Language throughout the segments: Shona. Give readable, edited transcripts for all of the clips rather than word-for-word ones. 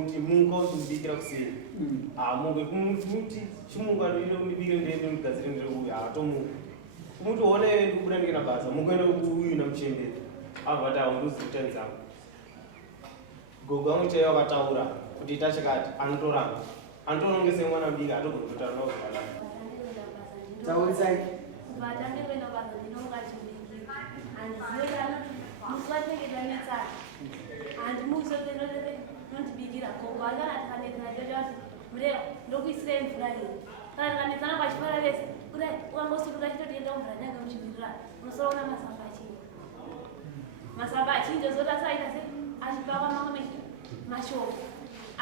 kuti mungu aumbikira kuseri mungu kumuti chimungu anoita kundibikira ndende mugadzire ndire uyu hatomungu kumuti one ndikubuda ndikena basa mungu enda uyu namuchemberi abva tawo ndozitani zangu gogo wangu chaiyo akataura kuti tachakati anotoramba anotonongese mwana mudiki atogona kutotara nawo zvakanaka taurisai nondibikira gogo akanati kanetsanaa mureva ndokuisirei mvura iyi kana kanetsana pachipara vese kudai ukangosuruka chitotienda mvura nyange muchibvirira unosora una masamba achinji masamba achinji ozotasaita se achipakwa mamwe mashoko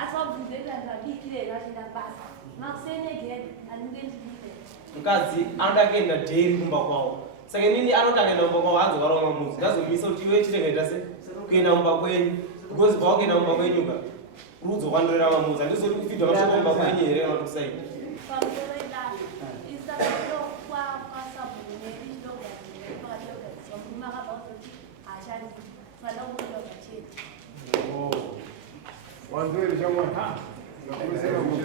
asi wabvunzeirazvabikirei vachienda basa makusenegeni andinge ndibike mukadzi anoda kuenda dheri kumba kwawo saka inini anotanga enda kumba kwawo adzokaroma muzi ndazomisa kuti iwe chitengaita se kuenda kumba kwenyu because pawakuenda kumba kwenyuka rudzo kwandorera mamuzi handizoti kufidwa mashoko kumba kwenyu here kana kuti kusaini wanzoeresha mwana ngakurisera kuti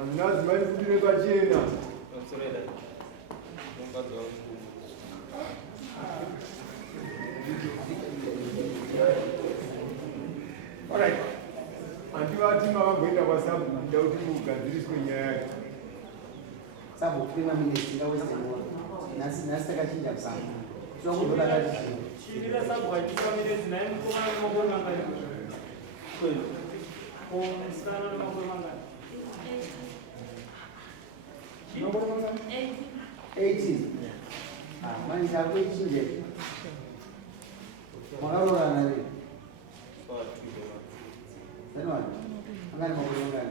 andinazi mai kudire pachena alright andivati mavamboenda kwasabu kuda kuti mugadziriswe nyaya yake sabu prima minutes ingawestemona nasi takachinja kusamba tinokuzotakati chirira sabu kachisa minutes naye mukomana nemakore mangani kwenu musikana nemakore mangani 18 manje akuichinje mwakarorana ri zanwani angani makore mangani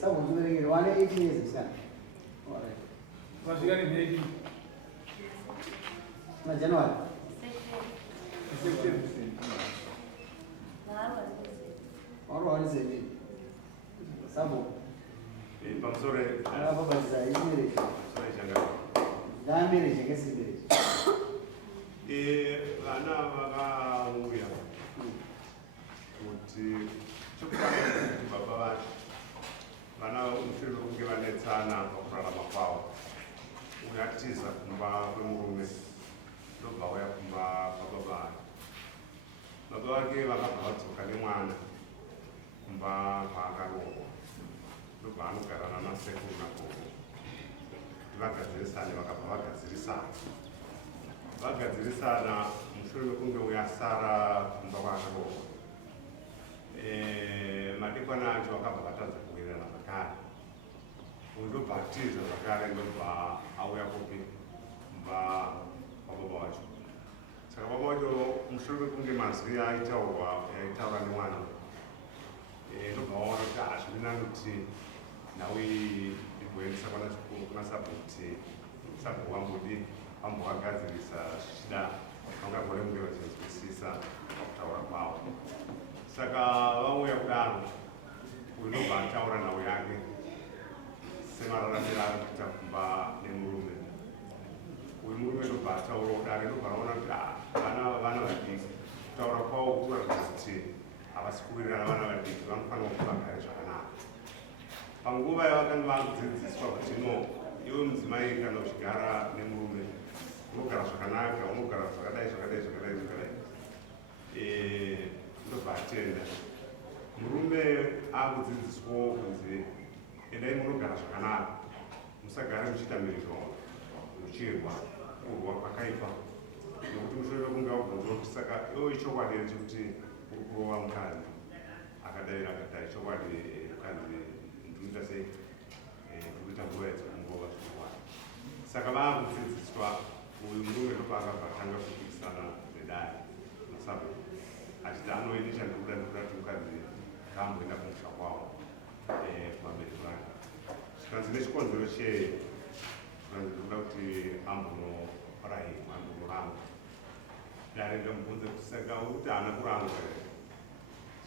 sabu ndiberekere wane 18 years msikana masvika nevheki majanuary warowanisei sabu pamusoro akababatisa imereji ndaamereji ngesimereji vana vakauya kuti chokutanga kuti baba vacho vana mushure mekunge vanetsana pakurarama kwavo uye atiza kumba kwemurume ndobva uya kumba kwababa vake baba vake vakabva vadzoka nemwana kumba kwaakarohwa ndobva anogarana nasekuru nagogo kuti vagadzirisane vakabva vagadzirisana mushure mekunge uyasara kumba kwaakarohwa madekwana acho vakabva vatadza kuwirirana zvakare ndobva atiza zvakare ndobva auya kupi kumba kwababa wacho saka baba wacho mushure mekunge mazwi aitaura nemwana ndobva waona kuti hazviri kuti nawe ndigoendesa kwana chikuru kuna sabhuti sabhu wambodi ambovagadzirisa zvichida vangagone kunge vachinzwisisa pakutaura kwavo saka vauya kudaro uyu ndobva ataura nhau yake semararamiro ari kuita kumba nemurume uyu murume ndobva ataura kudare ndobva raona kuti vana vadiki kutaura kwavo kuratidza kuti havasi kuwirirana vana vadiki vanofanira kuti vagare zvakanaka panguva yavakanga vakudzidziswa kuti no iwe mudzimai kana uchigara nemurume unogara zvakanaka unogara zvakadai zvakadai zvakadai zvakadai ndobva atenda murume akudzidziswawo kunzi endai munogara zvakanaka musagare muchiita mhirizhonga muchirwa kurwa kwakaipa nekuti mushure mekunge wabvunzwa kuti saka iwe chokwadi here chekuti uri kurova mukadzi akadai akadai chokwadi mukadzi ndinoita sei ndikuita nguva yadzakungova zvichokwadi saka vaakudzidziswa uyu murume ndopaakabva atanga kupikisana nedare masabu achiti anoini chandikuda ndikuda kuti mukadzi ngaamboenda kumusha kwavo kumabereki vake zvikanzi nechikonzero chei zvikanzi ndikuda kuti ambonoparahirwa ambonoranga dare ndamubvunze kuti saka uri kuti haana kuranga here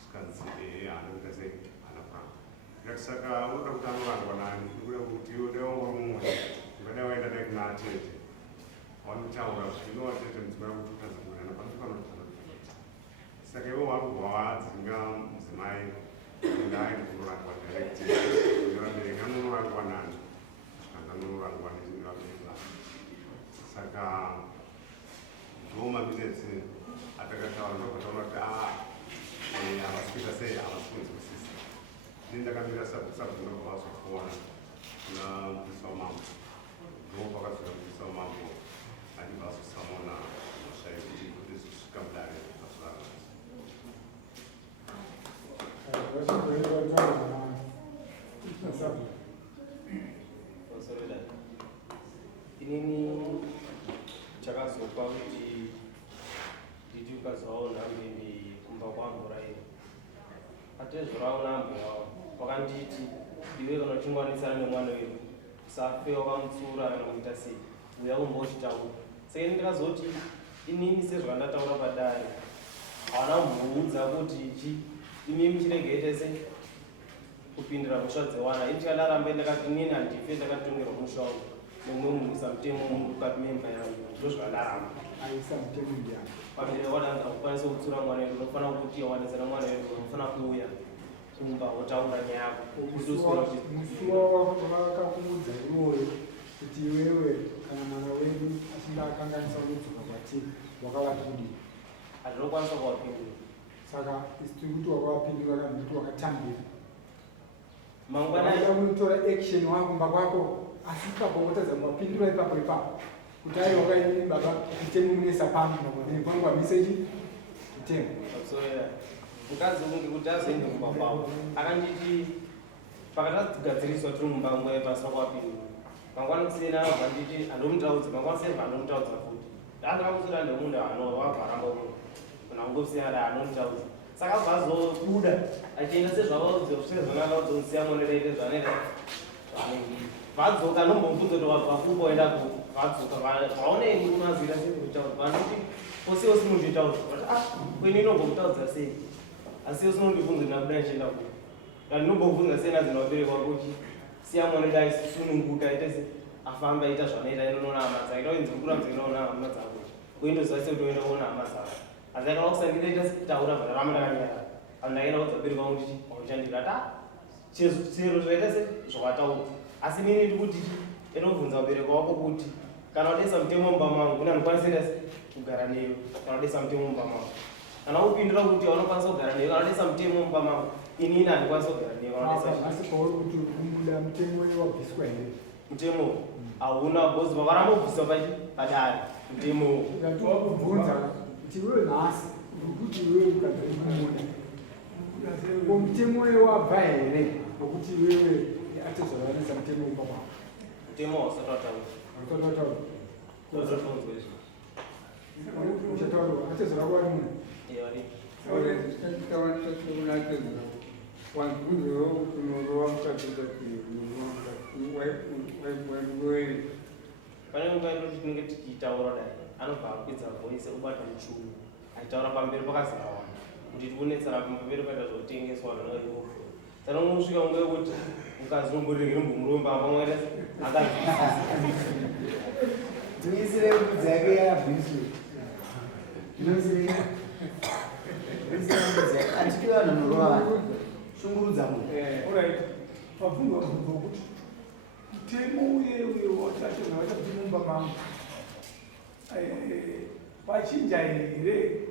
zvikanzi haana kuita sei haana kuranga ndikati saka unoda kuti anorangwa nani ndikuda kuti iwe dai wangori mumwe ungadai waenda dai kuna atete wanutaura kuti inowatete mudzimai kuti utadza kuirana panofanira minutes atakataura ndokataura kuti havasikuita sei havasi kunzwisisa. Ini ndakamira sabhuku ndobva vazokuona kuna mupurisa wamambo ndopakazoda mupurisa wamambo andibva vazosamona mashaya kuti kutizosvika mudare mazuva inini chakazopa kuti nditi ukazwawo nhambe kumba kwangu raino atezvorawo nhambe yavo wakanditi iwe kana uchingwanisana nemwana wedu usafe wakamutsura kana kuita sei uya umbochitaura saka ndikazoti inini sezvakandataura padare hawana kumboudza kuti ichi imimi chiregeite se kupindira mhosva dzewana ini chikadaramba ndakati inini handife ndakatongerwa musha wangu nemwe munhu isa mutemo mukati memba yangu ndo zvakandaramba aisa mutemo ndiani pamene wadanza kukwanisa kutsura mwana wedu unofanira kuti wawanisana mwana wedu unofanira kuuya kumba wotaura nyaya yako musuwa wakakuudza iwoyo kuti iwewe kana mwana wedu achinge akanganisa kudzoka kwatiri wakavati kudii handinokwanisa kuvapindura saka isi tiri kuti wakavapindura kana kuti wakatambira mangwanai unotora action wakumba kwako asi ipapo wotadza mapindura ipapo kuti ai wakaini baba mutemo munesa pano pangu amisechi mutemo akusorera mukadzi unge kuti azoende kumba kwavo akanditi pakatadzigadziriswa tiri mumba nguva yepasina kuvapindura mangwana kusina vanditi handomutaudza mangwana semva handomutaudza futi ndandakakusira ndemunhu anovabvaramba uno kana kungokusina da hanomutaudza saka abva azobuda achienda sezvavaudzosezvanakaudzonsiya monereite zvanoita vadzoka nombomubvunza kuti wabva kuko waenda kuko vadzoka vaonei unazvira sekutaudza vanoti osiwo simundiitaudza ati kweni inombomutaudza sei asi iwo sinondibvunza nabuda ichienda kuko ndandinombobvunza sei nadzina wabereka wakochi siya mwana dai sununguka itese afamba ita zvanoita inoona hama dzake tainzi kuramza inoona hama dzako kuindoziva sekuti oenda kuona hama dzako asi akava kusandiita sekutaura bvatarama ndakanyara andaenda kudzabereka wangu tichi wauchandira ta chero zvaita se zvakataura asi nini ndi kuti inobvunza ubereka wako kuti kana udesa mutemo mumba mangu kuna ndikwanisira kugara neyo kana udesa mutemo mumba mangu kana upindura kuti unokwanisa kugara neyo kana udesa mutemo mumba mangu inini handikwanisa kugara neyo kana udesa asi pauri kuti kumbuda mutemo uyo wabviswa here mutemo hauna bhozi vakaramba kubviswa padare mutemo wakubvunza kuti iwewe nhasi kuti iwewe ukagari kumunda ko mutemo uyo wabva here wekuti iwewe atezvavanisa mutemo umba kwako mutemo hausatataura autotaura uzotonzwa izvo uchataura atezvara wari munhu pane nguva inoti tinenge tichitaura dai anobva akwidza voise kubata muchunu achitaura pamberi pakazara vanhu kuti tikunetsana pamberi paita zvotengeswa zvinoivo saka unosvika nguva yekuti mukazi nomboregere mbomuromba pamwe tuisire mbudzi yake yabviswe inosire mbudzi yake atiki vanhu norova shungurudza munhu mabvunzo wabvunza wokuti mutemo uye watatezvavaita kuti mumba mangu wachinja here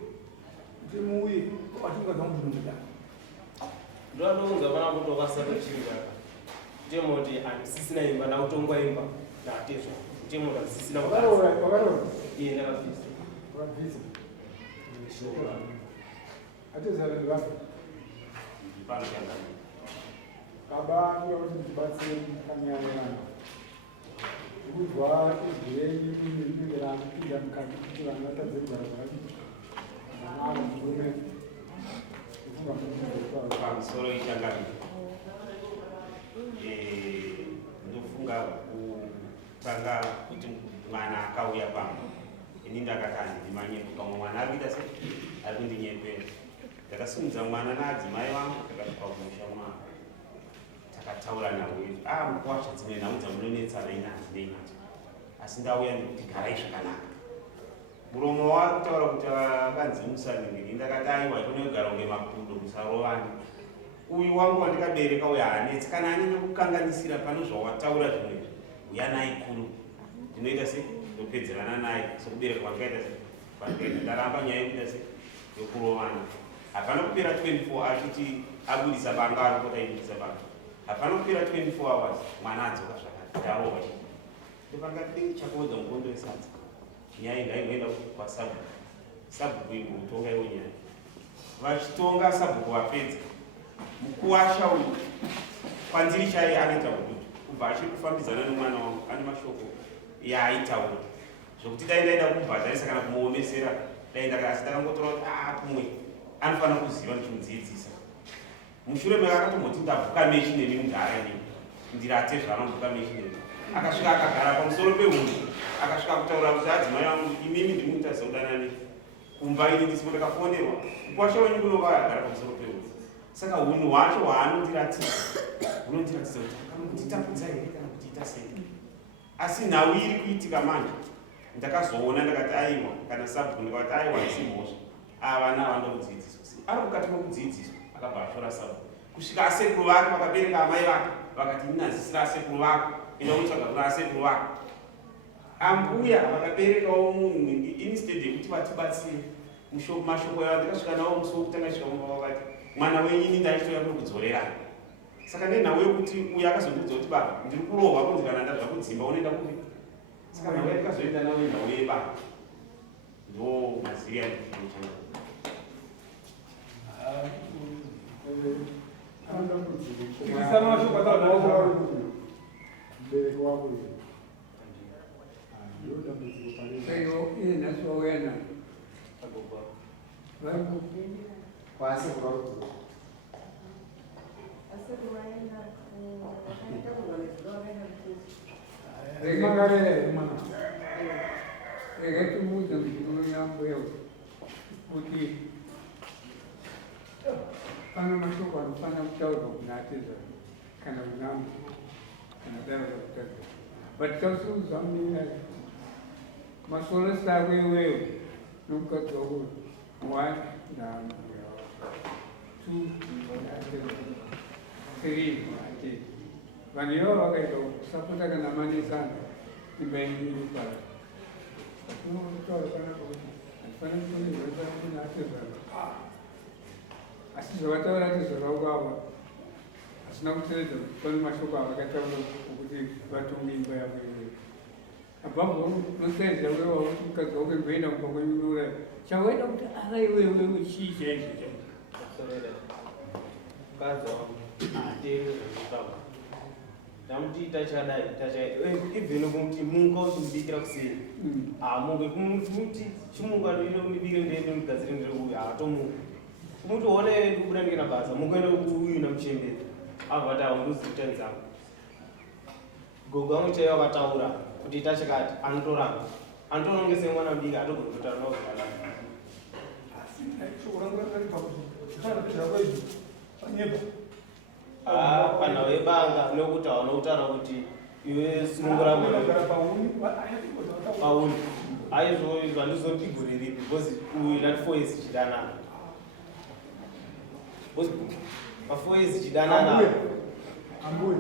mutemo uye watingadza kuti muda ndoanounza pana kuti wakasatochinjaka mutemo kuti handisisina imba ndakutongwa imba ndatezva mutemo ndazisisina wakaroora iye ndakabvisa wakabvisa atezara nevanhu pano changani baba ndoda kuti ndibatsire kanyanyana ndikudwa izwi renyu rinenge ranopinda mukati kuti vanhu vatadze kugara zvavo naavo murume pamusoro ichangani ndofunga kutanga kuti mwana akauya pangu ini ndakati handindimanyeko pamwe mwana ari kuita se ari kundinyepera ndakasimudza mwana naadzimai vangu takasvika kumusha mwana takataura nawo mukwasha dzimwe nhau dzamunonetsana ina handinei nadzo asi ndauya nekuti garai zvakanaka muromo wari kutaura kuti akanzi musaningiri ndakati aiwa tonogara unge mapudo musarovani uyu wangu wandikabereka uyo haanetsi kana anyanya kukanganisira pane zvawataura zvimwe uya naye kuru ndinoita se ndopedzerana naye sokubereka kwandikaita se ndaramba nyaya yekuda sei yokurovana. Hapana kupera 24 achiti abudisa banga aripota aibudisa banga. Hapana kupera 24 hours mwana adzoka zvakare yarova chii. Ndopangati chakuodza mukondo wesadza. Nyaya ngaingoenda kwasabhuku inotonga iwo nyaya. Vachitonga sabhuku vapedza. Mukuwasha uyu kwanziri chai anoita kudutu. Kubva achiri kufambidzana nomwana wangu ane mashoko yaaitaura. Zvokuti dai ndaida kumubhadharisa kana kumuomesera asi ndakangotora kuti kumwe anofanira kuziva ndichimudzidzisa. Mushure meke akatomboti ndabvuka mechi nemi mugara nemi ndirate zvaanobvuka mechi nemi. Akasvika akagara pamusoro pehunhu akasvika kutaura kuti adzimai vangu imimi ndimuita zaudanani kumba ini ndisipo ndakafonerwa kukwasha wenyu kunova agara pamusoro pehunhu. Saka hunhu hwacho hwaanondiratidza hunondiratidza kuti akamutitapudza here kana kutiita sei. Asi nhau iri kuitika manje ndakazoona ndakati aiwa kana sabhuku ndakati aiwa isimhosva vana havanda kudzidziswa. Ari mukati mokudzidziswa akabva ashora sabhuku kusvika asekuru vake vakabereka amai vake vakati ninazisira asekuru vako enda kutsvaga kuna asekuru vako. Ambuya vakaberekawo munhu instead yekuti vatibatsire mashoko yavo ndikasvika nawo musi wokutanga svika mumba vakati mwana wenyini ndaichitoya kuri kudzorerana. Saka nenhau yekuti uyo akazondiudza kuti baba ndiri kurohwa kunzi kana ndabva kudzimba unoenda kupi. Saka nhau yandikazoenda nawo inhau yebaba ndo maziri andikuchanga. Kana mashoko anofana kutaurwa kunatidza kana kunama kana daro kutadza but tausuzamira masoro sakwe iwewe nomukadzi wako 1 na 2 3 ati vanhu ivavo vakaita kusapota kana manisana imba yenyu pala atinotaura panapa kuti handifana kutonezvaa kunatidza asi zvavataura ndizvakaukava hasina kutevedza pane mashoko avakataura okuti vatonge imba yavo iwewe. Abvabva nosaidza wewa kuti mukadzi wako imboenda kumba kwenyu unouraya chawaida kuti ava iwewe chii chaizvo mukadzi wangu atenge zvakaba ndamuti tachadai even kumuti munga uchimubikira kuseri munge kumuti chimungano ino kunibikire ndende mugadzire ndire hatomuka kumuti one ndikubuda ndikena basa mukuenda uyu namuchemberi avati aundozitenzangu gogo wangu chaiva vataura kuti tachakati anotoramba anotonongese mwana mudiki atogototara nawo panhau yebanga nekuti hauna kutaura kuti iwe sunungura pauni aizvo handizopiguriripi because uyu nati 4 years chidanana pa4 years chidanana ambuye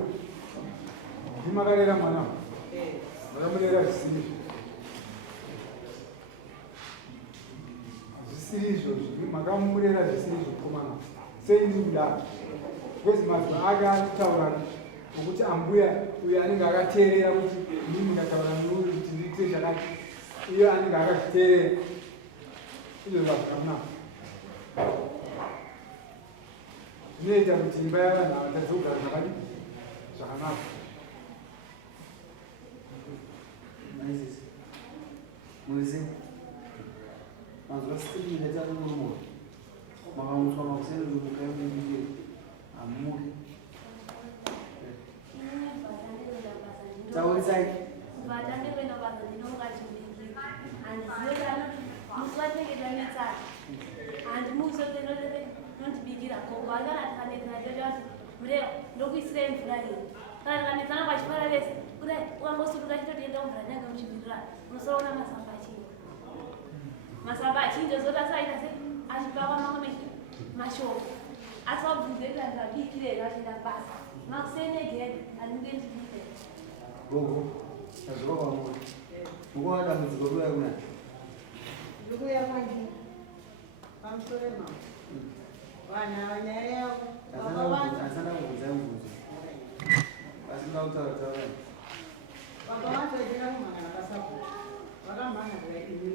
ndimakarera mwana vakamurera zvisiri izvozvo makamurera zvisiri zvokomana sei ndiri kudaro because mazwa ake ari kutaura nokuti ambuya uyo anenge akateerera kuti mimi ndataura neuri kuti ndiite zvakati iyo anenge akazviteerera izvo zvazvakanaka zvinoita kuti imba yavanhu avatadze kugara zvakadii zvakanaka. Muzi mazwa sitirire takurumo makamutswa makuseni mukaemubikire amuke taurisai nondibikira gogo akanakanekanaaa mureo ndokuisira mvura iyi kana kanekana pachipara vese kudai ukangosuduka chitotienda mvura nyange muchibhirira unosoraona masamba achinji masamba achinji ozota saita se achipakwa mamwe mashoko asi wabvunzekazvabikire achienda basa makusenegeni aninge ndibike gogo tazvika pamuka mukuva dambudziko ruya kuna Lukuya manje. Pamsore mama. Wana wanyaya. Baba wana. Asana kukuza. Basi ngautaura. Baba wana jina mwana nakasapo. Wala mwana kwa hivi.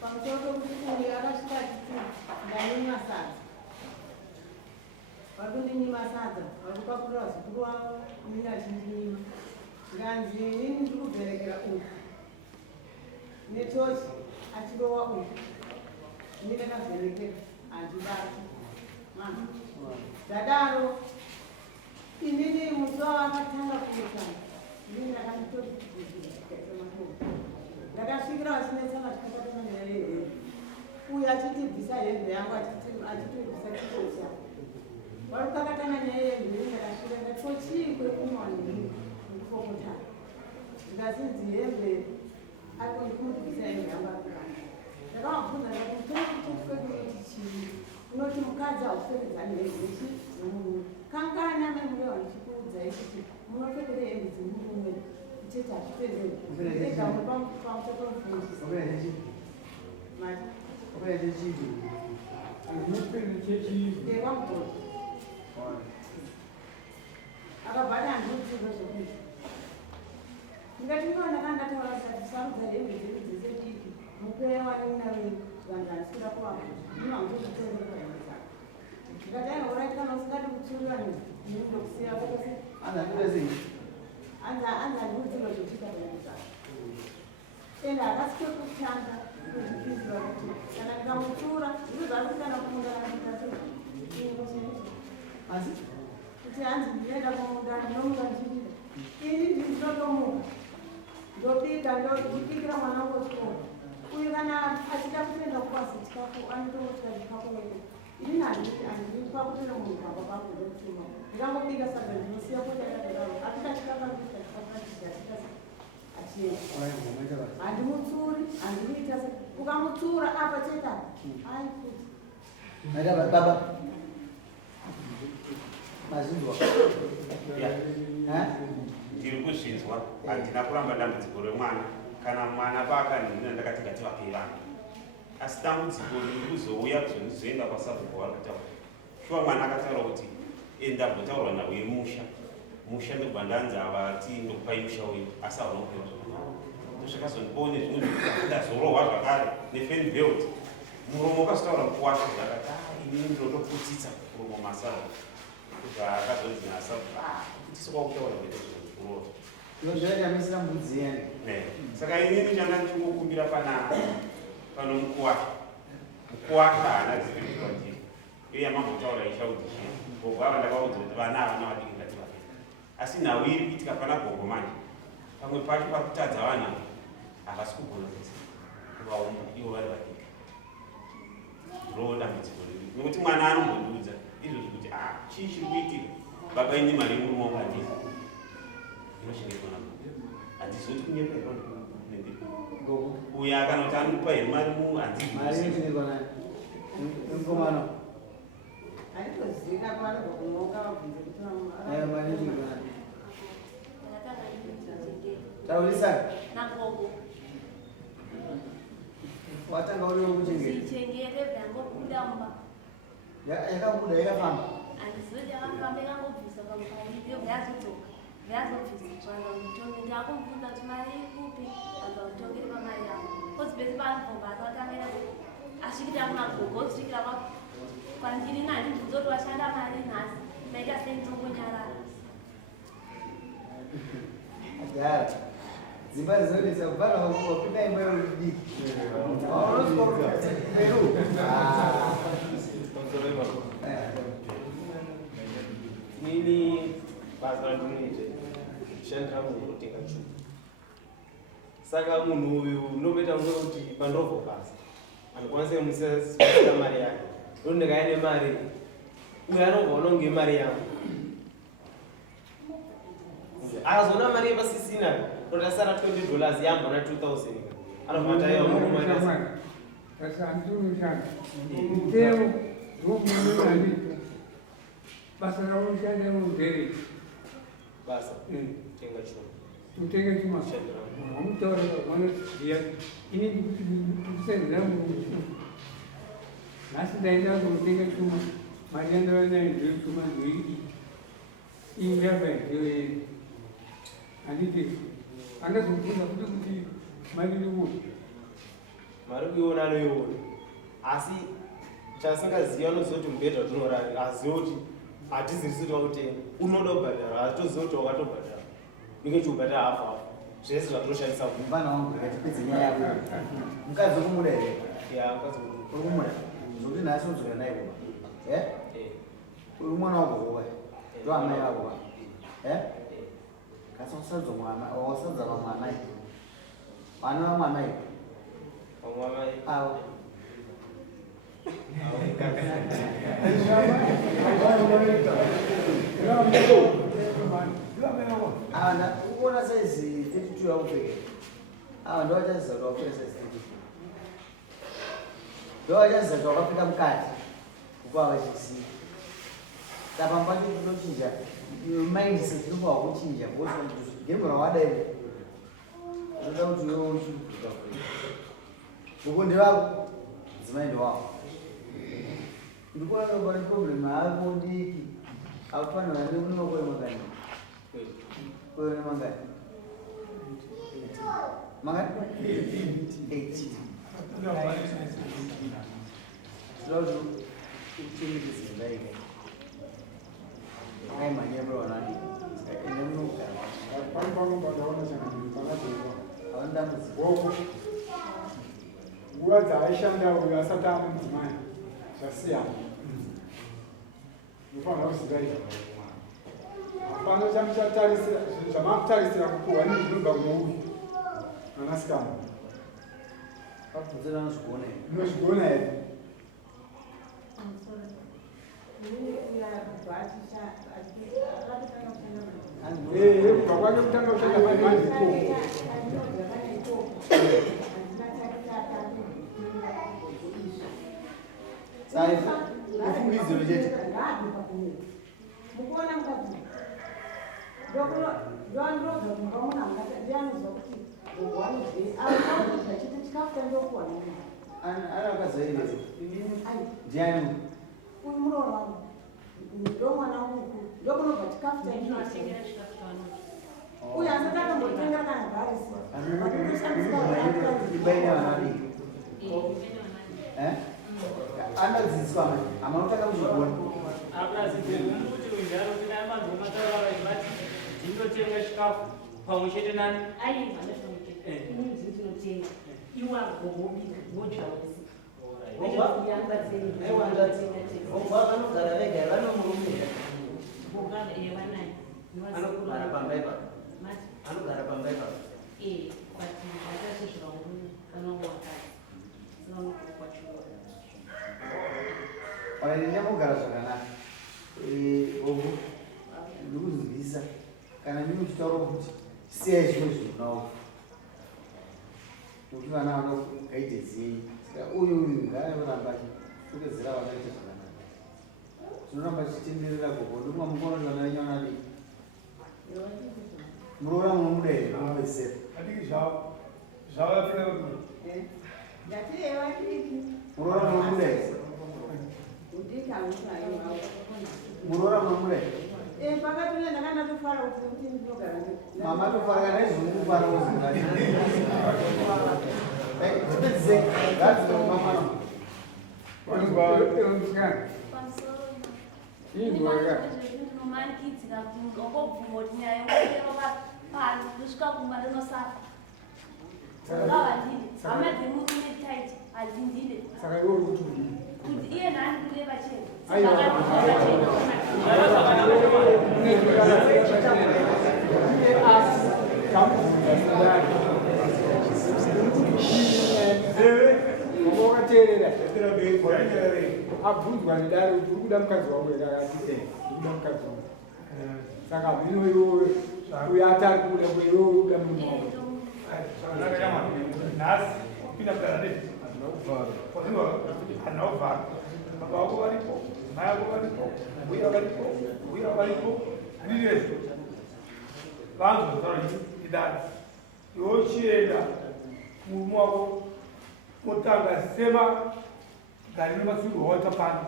Pamsore mkuu ya rashika kitu. Ndani ya sasa. Wakundi nyima sasa. Wakupa cross. Kuwa mina chini. Ganzi nini ndikuberekera uku. Netochi achirowa uku. Mine kaberekera ajibati. Mama. Dadaro. Inini muzoa matanga kumusana. Inini nakatoki kukisema kuku. Nakashikira wasinesa matikakatana nere. Uya achiti bisa yembe yangu achiti bisa kikocha. Walukakatana nere inini nakashikira netochi kwekumwani. Kufuta. Ngazinzi yembe akondikumukisa yembe yamba. Ndakavabvunza ndati kutokuti unoti mukadzi haupfekedzani hembe nemunhu. Kangana mai muri vanichikuudza kuti munopfekere hembe dzemurume kuteti hazvipenderi. Ega pamusoro pemufundisi. Mati. Wamutoti. Akabhada handinotizo zvekuita. Ngati ndivana kandataura kuti sarudza hembe dzedu dzese diki mupewa nemunave vanhu vanisira kuvapo ndimangozvitendera hembe. Ndikataina uraitana usingadi kutsuriwa nekusiya kwese. Anza ndikudziro zvokuita hembe. Enda akasike kutanga kuzvipindura kuti kana ndikamutsura ndizozvakuti kana kumundana ndikatoi. Asi Kuti hanzi ndinoenda kumundana ndinomuka ndichipinda. Ini ndinotomuka. Ndopika ndopikira mwana wangu chikoro. Uyu kana achida kuenda kwasi chikafu anotomuka chikafu wedu. Ini handinipa kuti nomugamba pangu ndotuma. Ndikangobika sadza ndinosiya kuti akadaro. Apika chikafu andika chikafu achika achienda. Handimutsuri, handinoita se. Ukamutsura apa cheta. Ai kuti. Maida baba. Mazindwa. Ndiri kuzvinzwa handina kuramba dambudziko remwana kana mwana paakandinina ndakati ngativakei vana asi dambudziko riri kuzouya kuzondizoenda kwasabhuku varikutaura shuwa mwana akataura kuti ndambotaurwa nawe musha ndobva ndanzi avati ndokupai musha wenyu asi hauna kupewa zvakanaka ndosvakazondibone zvimwe ndazorohwa zvakare nefenbelt muromo ukazotaura mukuwasha zvakati inini ndinotoputitsa muromo masarwa akazonzi nasabhuku kutisa kwakutaura kuroa Ndozvaitamisira mbudzi yene. Saka inini changa ndichikukumbira pano mukuwasha. Mukuwasha haana dziri kwandiri. Iyo yamambotaura ishaudzi chii. Gogo ava ndakaudza kuti vana havana vadiki ngati vapedza. Asi nhau iri kuitika pana gogo manje. Pamwe pacho pari kutadza vana havasi kugona kuti vaumba ivo vari vadiki. Ndiro dambudziko riri. Nokuti mwana anombondiudza izvozvi kuti chii chiri kuitika. Baba ine mari yemurume wangu handisi. Inoshengetwa handizoti kunyepa Gogo. uya kana kuti anopa here mari muhanzii Mari inochengetwa naye. Mukomana. Handitozika paanobva kunonga vabvunze kuti Mari inochengetwa naye. Ndakatanga ndikuchengeta. Taurisana. Nagogo. Watanga uri kuchengeta. Sichengete bvangobuda mumba. Yakabuda yakafamba. Handizoti yakafamba yakangobvisa pamukaito bvazodzoka. Bvazobvisa kwanza mutonge ndakumubvunza kuti mari iri kupi kwanza mutonge iri pamari yangu. Kozi pese paanobvunza akatamira asvikira kuna gogo osvikira kwandiri nandibvunza kuti washanda mari nhasi maita sei ndongonyarara. Agara. Dzimba dzinonesa kubvara wapinda imba yoridiki. Peru. Nini basa randinoite kushandira munhu unotenga chuku. Saka munhu uyu unomboita mwe kuti pandobva basa andikwanise kumusira mari yake ndoti ndikaine mari uyu anobva unonge mari yangu akazoona mari yepasisina kuti asara $20 yambona 2000 anobva ataiwa murume Sasa handinoshanda. Muteo ndomunhu andiko. Basa raushanda mugere. basa tenga chuku utenge chuma wamutaura vanoziya ini kusenzera nhasi ndaenda kunotenga chuma mari yandava nayo ndochuma ndoii 11 handiti andazokunda kuti kuti mari iriwo mari kuiona anoiona asi chasingaziva unoziva kuti mubhedha utinorari aziva kuti hatizirisi kuti unoda kubhadhara hatitoziva kuti wakatobhadhara inge chiubhadhara hafu hafu zvese zvatoshandisa mwana wangu ngatipedze nyaya yako mukadzi wokumuda here uri kumuda nokuti nhasi udzoka naye kuba uri mwana wako kuba ndo amai vako ba kasi wasadza mwana wasadza vamwanai vana vamwanai avo kuona saizi 32 yakupfeka ava ndo vachazisa kuti wakupfeka saizi 32 ndo vachazisa kuti wakapfeka mukati kupa vachisiya saka pambacho tinochinja mindset inobva wakuchinja gemura wadaile unoda kuti iwe uchiuka mukundi vako dzimaindi wako ndikuona pane problem yako diki akufanira neunokore mangani kore mangani mangani 8 zvozo uchengetedzimbaika aimanyebro wanadi enemunogara Woku nguva dzaaishanda uyo asati ava mudzimai zvasiyana mufanira kuziva izvo hapana chamuchatarisira zvinhu zvamakutarisira kupuhwa nezvinobva kumouyu mwanasikana unozvigona here kubva kwake kutanga kushanda maimandiko ufungidziro chete mukuona mukadzi ndoandiroza kumba muna ndianoziva kuti achiti chikafu chandokuwana anakazaire ndiani uyu muroora wangu ndo mwana wangu ndokunobva chikafu chainoatengera uyu asati akambotenga kana ibaina vanadiki anodzidziswa mai amanotanga kuzvigona ndinotenga chikafu pamwe chete nani vanogara vega vanomurumira anogara pambaipa anogara pambaipa ndinamugara zvakanaka ovu ndikuzivisa kana ndini uchitaura kuti siya zvimwe zvinhu nawo kuti vana vangaite zii saka uyu ngaaramba chifukezera vanaite zvakanaka tinoramba tichitenderera gogo ndimwa mukonoti vana venyu vanadii muroora munomuda here mumupedzisera adiki zvavapfira muroora munomuda here muroora munomuda here mama tofara naizvokufara uzipedzise gadziromamana nomanikidzika kuti ngokobvuma kuti nyaya yokuteroka pano kusvika kumba ndinosaka ngavandini hama dzemurume taiti hadzindile saka iwe uri kuti kuti iye nhani kureva chete wakateerera abvunzwa nedare kuti uri kuda mukadzi wako akati uri kuda mukadzi wako saka zvino iwe uyo atari kuda iwe uri kuda munhu wako nhasi kupinda mudara hanauvhara baba vako varipo mai vako varipo mbuya varipo mbuya varipo rirezvo vanzwa kutaura ndani yochienda murume wako otanga sema gari nemasiku hawatapanda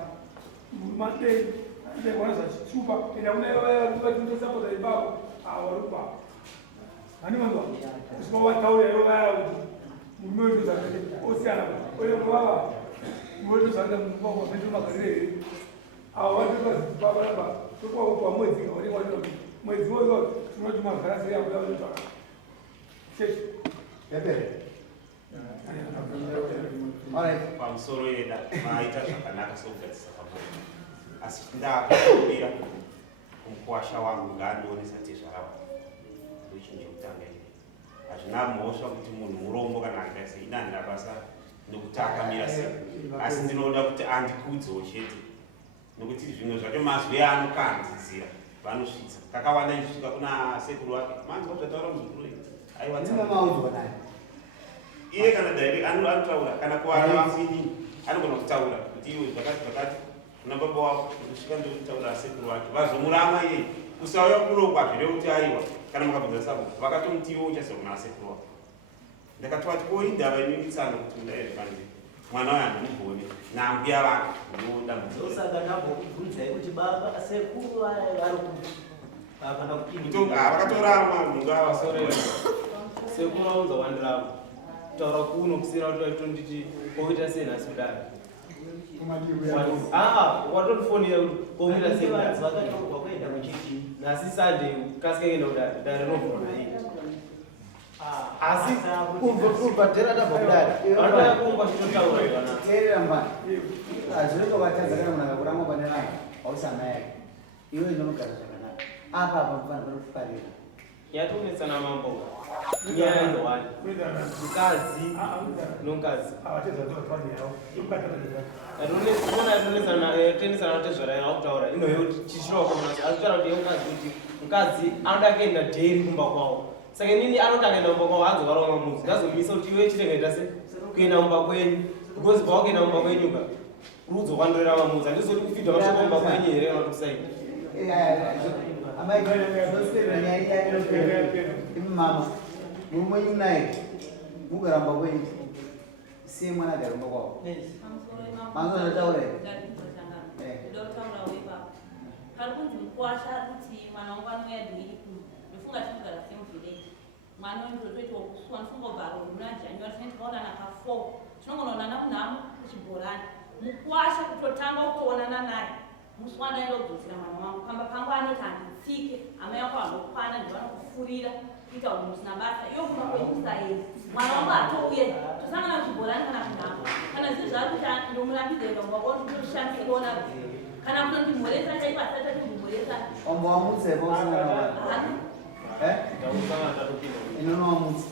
murume atei wanasa chichupa enda kunaivaatisapota ibako awarupa hani manzwa kusima wataura iyo vaya kuti murume wetu zakati osiyana oye kuvava murume wetu zakati murume wako vete magarire avo vatepazipavaapa tokwaupa mwedzi mwedzi woyo tinoti magarasi yakudaotaa pamusoro yeda maita zvakanaka sokugadzisa pamwe asi ndakumbira kumukwasha wangu ngaandionesa tezvarava ndochinje kutanga ii hazvina mhosva kuti munhu murombo kana akaisa inandira basa nekuti akamira sei asi ndinoda kuti andikudzewo chete nokuti zvimwe zvacho mazwi anokanzidzira vanosvitsa kakawanda ichisvika kuna sekuru wake manzwa zvataura muzukuru aiwa iye kana dairi anotaura kana kuvana vamwinini anogona kutaura kuti iwe zvakati kuna baba wako kusvika ndokutaura sekuru wake vazomurama iye usauya kurokwa zvire kuti aiwa kana makabvunza sabhuku vakatomuti iwe uchaziva kuna sekuru wako ndakatova tikoi ndava inonitsana kuti mudaire panze mwana wayo handimugone nambuya vake ndodambudzosaka kuti baba sekuru vakatorama mungu avasorera sekuru aunza wandirama taura kuno kusira tonditi koita senhasi kudai watotifonera kuti koita vakatogwa kuenda kuchichi nhasi sande kasikaenda kudai dai rinovhona ii asi kubva dhera tabva kudai vanotaya kuungwa chitotaura teerera mbani azvinotovatadza kana munhu akakurama pane vanhu hausana yake iwe inogara zvakanaka apa apa mufanira kufarira yatonetsana mambo nyaya yowani mukadzi nonkazi tenesana tezvaraira kutaura inoyo tichirwa kwamunasi azvitaura kuti yemukadzi kuti mukadzi anoda kuenda dheri kumba kwavo saka inini anoti akaenda kumba kwavo anzovarawo mamuzi ndazomisa kuti iwe chitengaita se kuenda kumba kwenyu because bva wakuenda kumba kwenyuka rudzo kwandorera mamuzi handizoti kufidha vasvika kumba kwenyu here kana kuti kusaini mama murume unite mugaramba kwenyu siye mwana agaramba kwavo manzonotaura parikunzi mukwasha kuti mwana wangu anoya dhiri ndofunga tinogara semuvhileji mwana wendotoitawo kuswa ndofunga kugara muna january tinotikaonana ka4 tinongonaonana kunhamo kuchibhorani mukwasha kutotanga kutoonana naye musi wandaenda kudzosera mwana wangu kamba pangu anoti handitsike hama yako handokwana ndivanokufurira kuita unhu musina basa iyo kumba kwemusaeri mwana wangu hatouye tosangana kuchibhorani kana kunhamo kana zvinhu zvakuti ndomurambidzaenda kumba kwao totoshandisa kuona kana kunondimhoresa chaipasata tindimhoresa wambowamutsepa usina inonowamutsa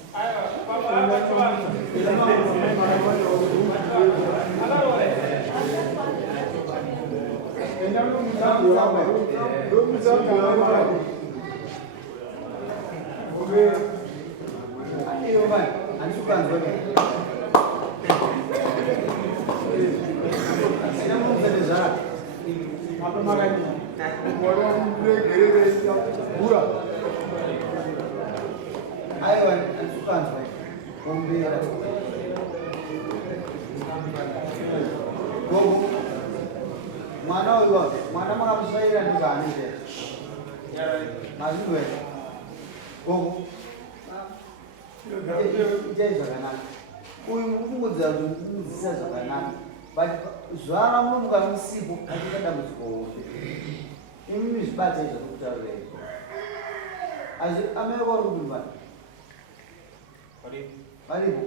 aiwa andisukanzwa kumbira gogo mwana uyu mwana makamusvaira ndikaanite mazviwe gogo itai zvakanaka uyu mukungodzira kuti mudzidzisa zvakanaka but zvara munomuka musipo achiita dambudziko hope imimi zvibata izvo kutaurei asi ameko vari kudimbana varipo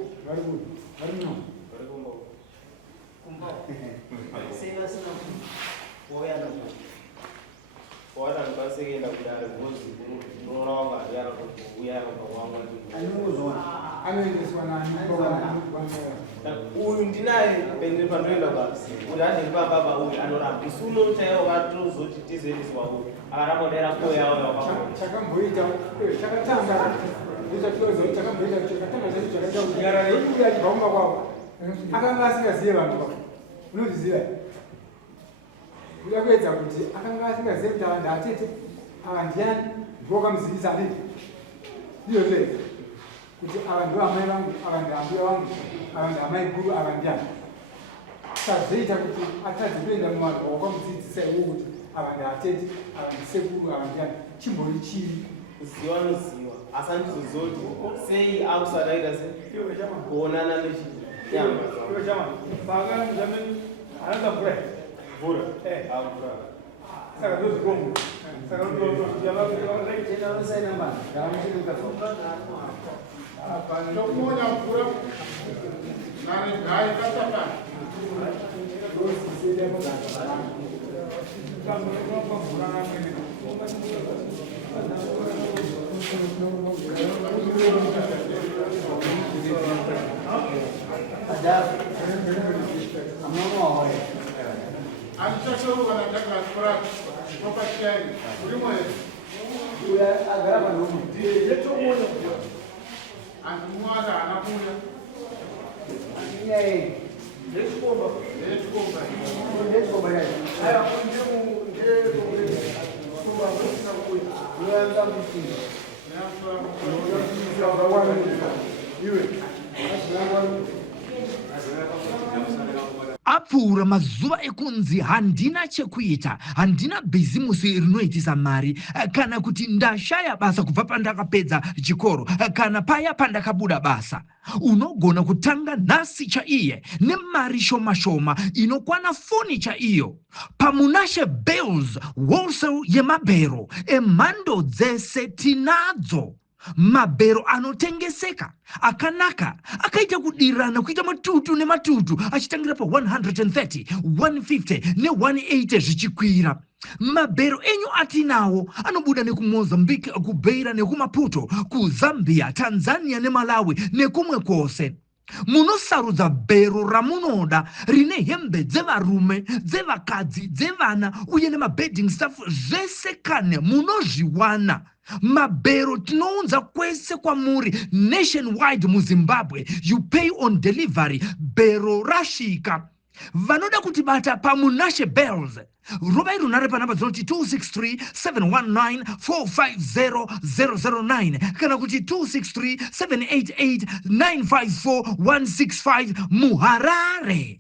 wadandibasekenda kudare gozi unoona wanga ariara kuuya kwamwamwa anoendeswa nani uyu ndinaye pendiri pandoenda basi kuti andiri pababa uyu anoramba isuno chaiwo katozoti tizoendeswa uyu akaramba daira koyawo chakamboita chakatanga chakamboita chakatanga chaicho chakaita kuti nyarara iuya achibva kumba kwavo akanga asingazive vanhu kwavo unozviziva kuda kuedza kuti akanga asingazive kuti ava ndatete ava ndiani ndokamuzivisa adii ndiyo zve kuti ava ndivo amai vangu ava ndiambuya vangu ava ndiamai guru ava ndiani sazoita kuti atadze kuenda muvanhu wakwamudzidzisa iwo kuti ava ndiatete ava ndisekuru ava ndiani chimbori chiri kuziva noziva asi andizozoti sei akusadaita se kuonana nechinyama another bread. mvura Mvura. Saka ndozvikombo. Saka ndokumonya mvura nane gai katapana Andichashoruka nataka kurati kopashani urimo here uya agara panomu ndiyetomonya andimwana anakuya anyai ndechikomba ndechikomba yayi aya uya ngamutini apfuura mazuva ekunzi handina chekuita, handina bhizimusi rinoitisa mari, kana kuti ndashaya basa kubva pandakapedza chikoro, kana paya pandakabuda basa. Unogona kutanga nhasi chaiye nemari shoma shoma inokwana foni chaiyo. Pamunashe Bells wholesale yemabhero emhando dzese tinadzo. Mabhero anotengeseka akanaka akaita kudirana kuita matutu nematutu achitangira pa 130, 150 ne180 zvichikwira. Mabhero enyu atinawo anobuda nekumozambique, kubeira nekumaputo, kuzambia, Tanzania neMalawi nekumwe kwose. Munosarudza bhero ramunoda rine hembe dzevarume, dzevakadzi, dzevana uye nemabedding stuff zvese kane munozviwana. Mabhero tinounza kwese kwamuri nationwide muZimbabwe. You pay on delivery. Bhero rashika. Vanoda kutibata pamunashe Bells. Rubai runare pa namba dzinoti 263-719-450-009 kana kuti 263-788-954-165 muHarare.